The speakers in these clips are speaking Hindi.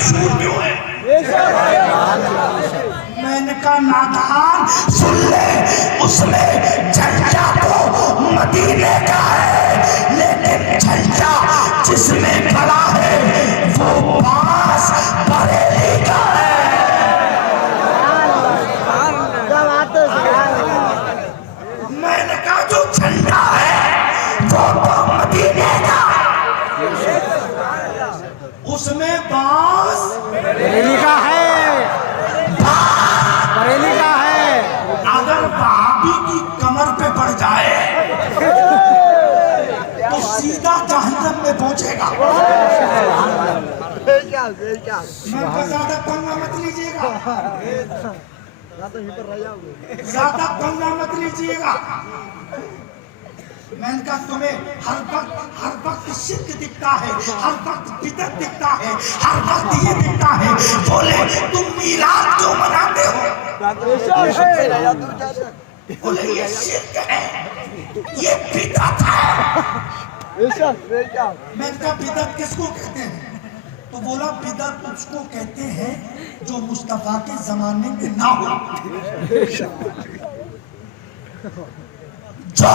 मशहूर क्यों है? मैंने कहा नादान सुन ले, उसमें झंडा तो मदीने का है, लेकिन झंडा जिसमें पड़ा है वो बांस बरेली का है। मैंने कहा जो झंडा है वो तो मदीने का, उसमें बांस बरेली का है, बरेली का है। अगर वहाबी की कमर पे पड़ जाए तो सीधा जहन्नम में पहुंचेगा। मैं ज्यादा पंगा मत लीजिएगा, ज्यादा पंगा मत लीजिएगा। मैंने कहा तुम्हें हर वक्त शिर्क दिखता है, हर वक्त बिदअत दिखता है, हर वक्त ये दिखता है। बोले तुम मीलाद क्यों मनाते हो? बोले ये शिर्क है, ये बिदअत है। मैंने कहा बिदअत किसको कहते हैं? तो बोला बिदअत उसको कहते हैं जो मुस्तफा के जमाने में ना हो। जो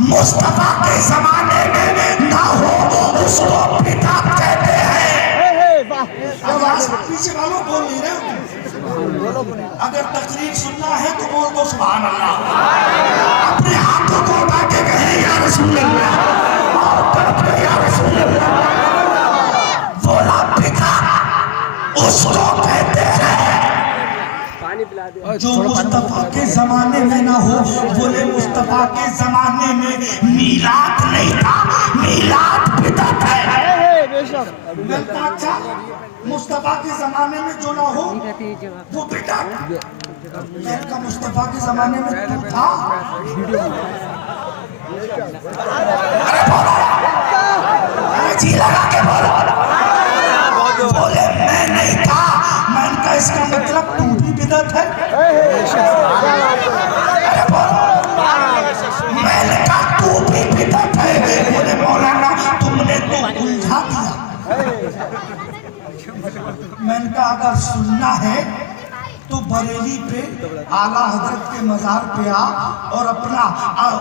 मुस्तफा के जमाने में ना हो उसको बिदअत कहते हैं। पीछे वालों बोल नहीं रहे, अगर तकरीर सुनना है तो बोल दो सुभान अल्लाह। अपने हाथों को उठा के कहे या रसूल अल्लाह, या रसूल अल्लाह। बोला बिदअत उसको कहते हैं जो मुस्तफा के जमाने में ना हो। बोले मुस्तफा के जमाने में मीलाद नहीं था, मीलाद बिदअत है। अच्छा मुस्तफा के जमाने में जो ना हो वो बिदअत। का मुस्तफा के जमाने में तू था? अरे जी लगा के बोलो। बोले मैं नहीं था। मैंने कहा इसका मतलब तू भी बिदअत है? अरे बोलो। मैंने कहा तू भी बिदअत है। बोले मौलाना तुमने तो उलझा दिया। मैंने कहा अगर सुनना है तो बरेली पे आला हजरत के मजार पे आ और अपना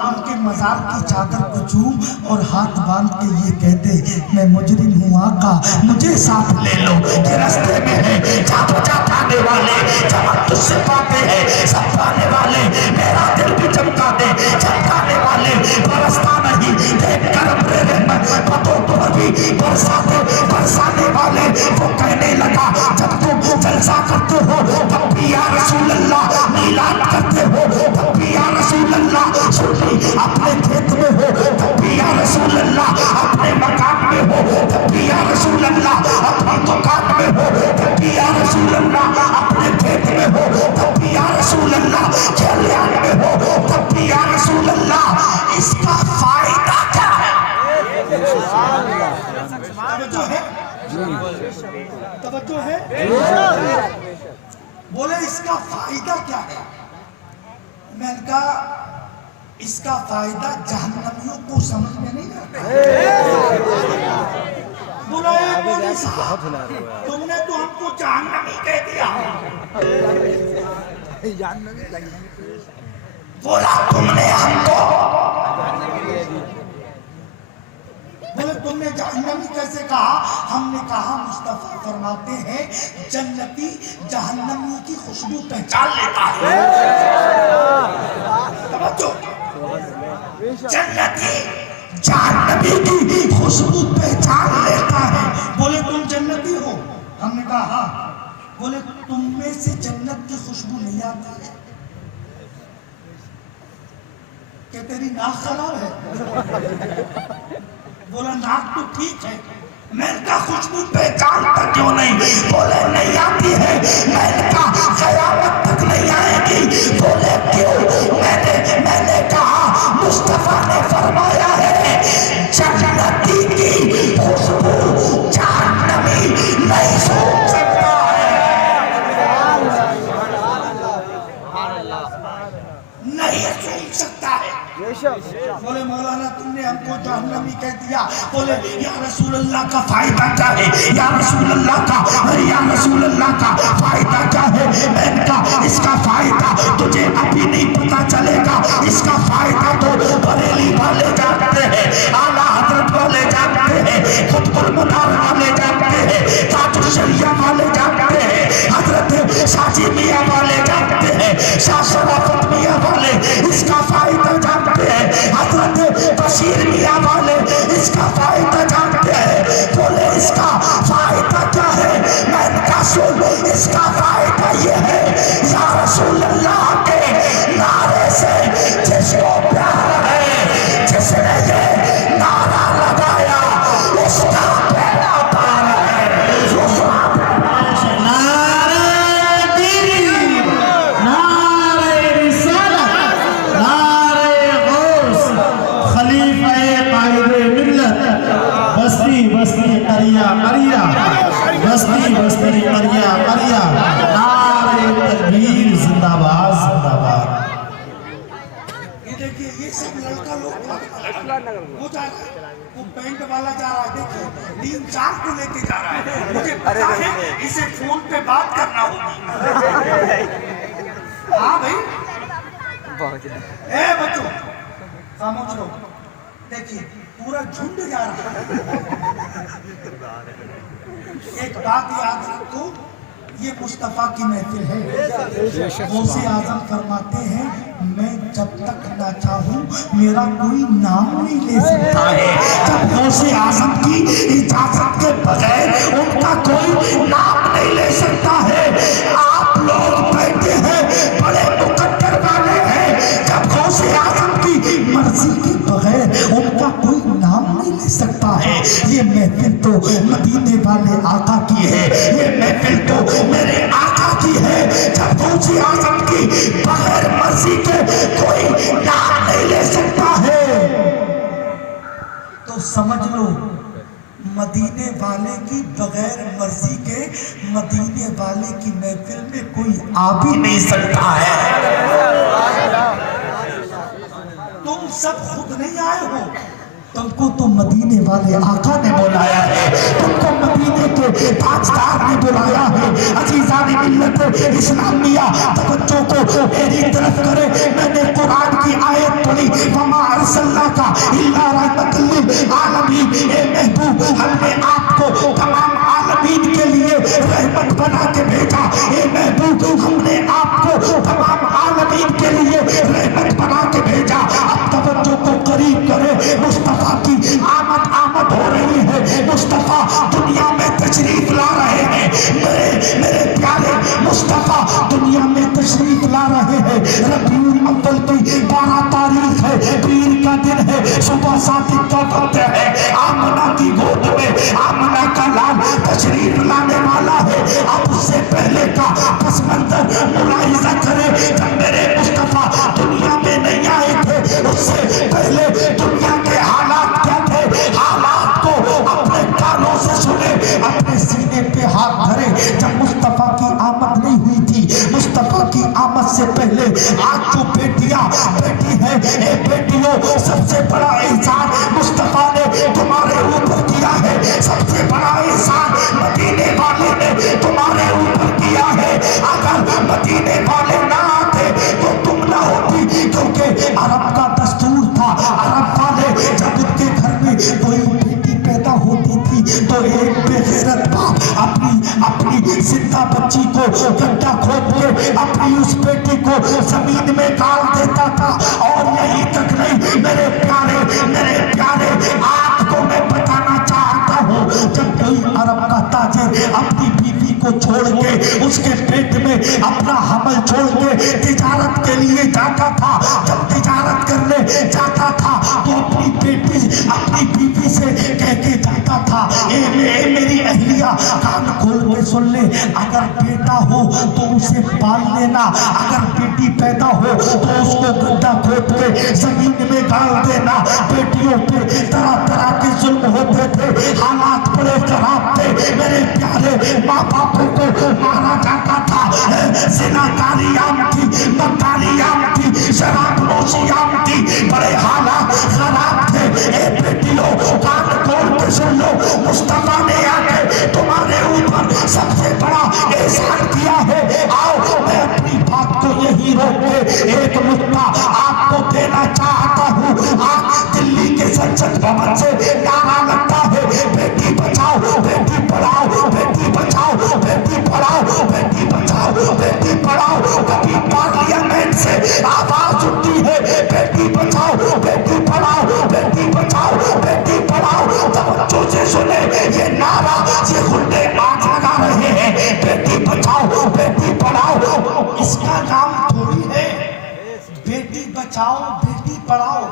उनके मजार की चादर को चूम और हाथ बांध के ये कहते मैं मुजरिम हूँ आका, मुझे साथ ले लो। ये रास्ते में है जादू जाने वाले, जब तुझसे पाते हैं सब पाने वाले। मेरा दिल भी चमका दे, चमकाने वाले बरसता नहीं देख कर अपने रहमत पतों पर भी बरसाते बरसाने वाले। वो कहने लगा जब तुम जलसा करते हो तब भी या रसूल अल्लाह मीलाद करते हो, तब भी या रसूल अल्लाह सुन्नी अपने खेत में हो, तब भी या रसूल अल्लाह अपने मकान में हो, तब भी या रसूल अल्लाह अपनी दुकान में हो, तब भी या रसूल अल्लाह अपने खेत में हो, तब भी या रसूल अल्लाह खलियान में हो, तब भी या रसूल अल्लाह। इसका फायदा क्या है? तवज्जो है? बोले इसका फायदा क्या है? मैंने कहा इसका फायदा जहन्नमियों को समझ में नहीं आता। बोला मौलवी साहब तुमने तो हमको जहन्नमी कह दिया। बोला तुमने हमको, बोले तुमने जहन्नमी कैसे कहा? हमने कहा मुस्तफा फरमाते हैं जन्नती जहन्नमी की खुशबू पहचान लेता है। जन्नती जहन्नमी की खुशबू पहचान लेता है। बोले तुम जन्नती हो? हमने कहा हाँ। बोले तुम में से जन्नत की खुशबू नहीं आती है क्या? तेरी नाक खराब है? बोला नाक तो ठीक है। मैंने कहा खुशबू पहचानता क्यों नहीं? बोले नहीं आती है। मैंने कहा क़यामत तक नहीं आएगी। बोले क्यों? मैंने कहा मुस्तफा ने फरमाया है जन्नती की खुशबू जहन्नमी नहीं सूंघ सकता है, नहीं सूंघ सकता है। बोले मौलाना तुमने हमको जहन्नमी कह दिया। बोले या रसूल अल्लाह का फायदा क्या है, या रसूल अल्लाह का, या रसूल अल्लाह का फायदा क्या है। मैंने कहा इसका फायदा तुझे अभी नहीं पता चलेगा, इसका फायदा तो बरेली वाले जानते हैं, आला हजरत वाले जानते हैं, कुतुब मदार वाले जानते हैं, ताजुल शरिया वाले जानते हैं, हजरत शाजी मियां वाले जानते हैं, शाह शराफत मियां वाले इसका फायदा जानते हैं, हजरत बशीर मियां वाले इसका फायदा जानते हैं। बोले इसका फायदा क्या है। मैंने कहा सुन, इसका फायदा ये है, या रसूल अल्लाह के नारे से जिसको प्यार है, जिसने ये नारा लगाया उसका पहला पार है। बस्ती बस्ती करिया करिया नारे तकबीर जिंदाबाद जिंदाबाद। ये देखिए ये सब लड़का लोग वो जा रहा है, वो पेंट वाला जा रहा है, देखिए 3-4 को लेके जा रहा है। मुझे पता है इसे फोन पे बात करना होगी। हाँ भाई, ए बच्चों खामोश रहो। देखिए पूरा झुंड जा रहा है। एक बात याद रखो, ये मुस्तफा की महफिल है। गौसे आजम फरमाते हैं मैं जब तक ना चाहूं मेरा कोई नाम नहीं ले सकता है। जब गौसे आजम की इजाजत के बगैर उनका कोई नाम नहीं ले सकता है। आप लोग बैठे हैं बड़े मुकद्दर वाले हैं, जब गौसे आजम की मर्जी के बगैर उनका कोई नाम नहीं ले सकता है। ये महफिल तो मदीने वाले आका की है, ये महफिल तो मेरे आका की है। जब गौसे आजम की बगैर मर्जी के कोई नाम नहीं ले सकता है तो समझ लो मदीने वाले की बगैर मर्जी के मदीने वाले की महफिल में कोई आ भी नहीं सकता है। तुम सब खुद नहीं आए हो, तुमको तो मदीने वाले आका ने बुलाया है, तुमको मदीने के ताजदार ने बुलाया है। अजीज़ान मिल्लत इस्लामिया तवज्जो को मेरी तरफ करे। मैंने कुरान की आयत पढ़ी, वमा अरसलनाका इल्ला रहमतल लिल आलमीन। ए महबूब हमने आपको तमाम आलमीन के लिए रहमत बना के भेजा। ए महबूब हमने आपको तमाम आलमीन के लिए रहमत बना के भेजा। अब तवज्जो को करीब करे, मुस्तफा की आमद हो रही है, मुस्तफा दुनिया में तशरीफ ला रहे हैं। मेरे प्यारे मुस्तफा दुनिया में तशरीफ ला रहे हैं। रबीउल अव्वल की 12 तारीख है, पीर का दिन है, सुबह सादिक का वक्त है। आमना की गोद में आमना का लाल तशरीफ लाने वाला है। अब उससे पहले का पस मंजर मुलाहिजा करें। जब मेरे मुस्तफा दुनिया में नहीं आए थे, उससे पहले दुनिया के हालात क्या थे, हालात को अपने कानों से सुने, अपने सीने पे हाथ धरे। जब मुस्तफा की आमद नहीं हुई थी, मुस्तफा की आमद से पहले आज जो बेटियां बैठी हैं, ए बेटियों सबसे बड़ा एहसान मुस्तफा ने तुम्हारे ऊपर किया है। सबसे बड़ा एहसान मदीने वाले ने तुम्हारे ऊपर किया है। अगर मदीने वाले ना आते तो तुम ना होती, क्योंकि अरब का दस्तूर था। अरब वाले जब उनके घर में कोई बेटी पैदा होती थी तो एक बेगैरत बाप अपनी जिंदा बच्ची को गड्ढा खोद के अपनी उस बेटी को जमीन में गाड़ देता था। और यही तक नहीं मेरे प्यारे आपको मैं बताना चाहता हूँ, जब कोई अरब का ताजिर अपनी बीवी को छोड़ के उसके पेट में अपना हमल छोड़ के तिजारत के लिए जाता था, जब तिजारत करने जाता था तो अपनी बीवी से कह के जाता था, मेरी अहलिया कान खोल के सुन ले, अगर बेटा हो तो उसे पाल लेना, अगर बेटी पैदा हो तो उसको गड्ढा खोद के जमीन में गाड़ देना। बेटियों पे तरह तरह के जुल्म होते थे, हालात बड़े खराब थे। मेरे प्यारे माँ बापों को मारा जाता था, जिनाकारी आम थी, मक्कारी आम थी, शराब नोशी आम थी, बड़े हाल ए बेटियों कान खोल के सुन लो, मुस्तफा ने आके तुम्हारे ऊपर सबसे बड़ा एहसान किया है। आओ मैं अपनी बात को यही रोक के एक नुक्ता आपको देना चाहता हूँ। आज दिल्ली के संसद भवन से नारा लगता है बेटी बचाओ बेटी पढ़ाओ, बेटी बचाओ बेटी पढ़ाओ, बेटी बचाओ बेटी पढ़ाओ। कभी पार्लियामेंट से आवाज उठती है बेटी बचाओ बेटी पढ़ाओ, बेटी बचाओ बेटी पढ़ाओ। तवज्जो से सुने ये नारा, ये गुंडे आज लगा रहे हैं बेटी बचाओ बेटी पढ़ाओ। इसका नाम थोड़ी है बेटी बचाओ बेटी पढ़ाओ।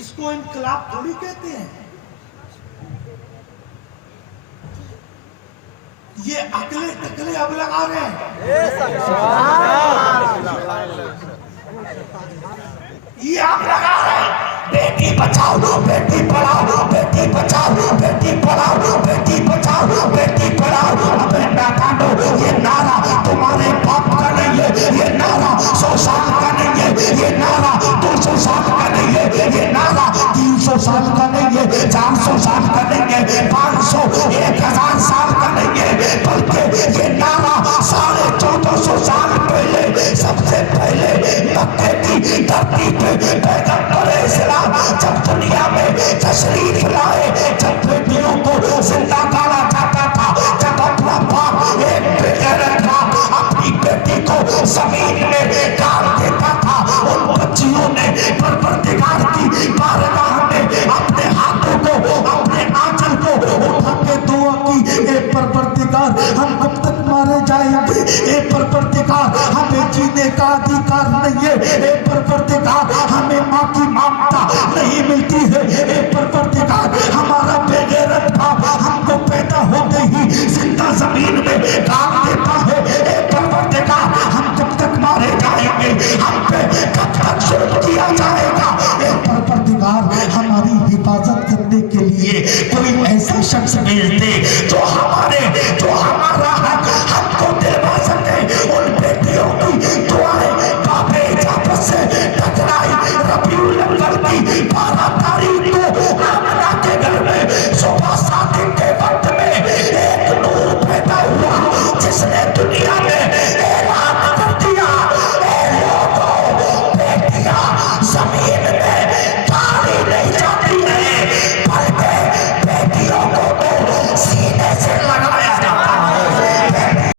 इसको इनकलाब थोड़ी कहते हैं। ये अगले टकले अब लगा रहे हैं। ये आप लगा रहे हैं बेटी बचाओ बेटी पढ़ाओ, बेटी बचाओ बेटी पढ़ाओ, बेटी बचाओ बेटी पढ़ाओ। अबे नाकानो, ये नारा तुम्हारे बाप का नहीं है, ये नारा 100 साल का नहीं है, ये नारा 200 साल का नहीं है, ये नारा 300 साल का नहीं है, 400 साल का नहीं है, 500 1000 साल का नहीं है, बल्कि ये नारा 1450 साल पहले, सबसे पहले मक्के की धरती पे पैगंबर इस्लाम जब दुनिया में तशरीफ लाए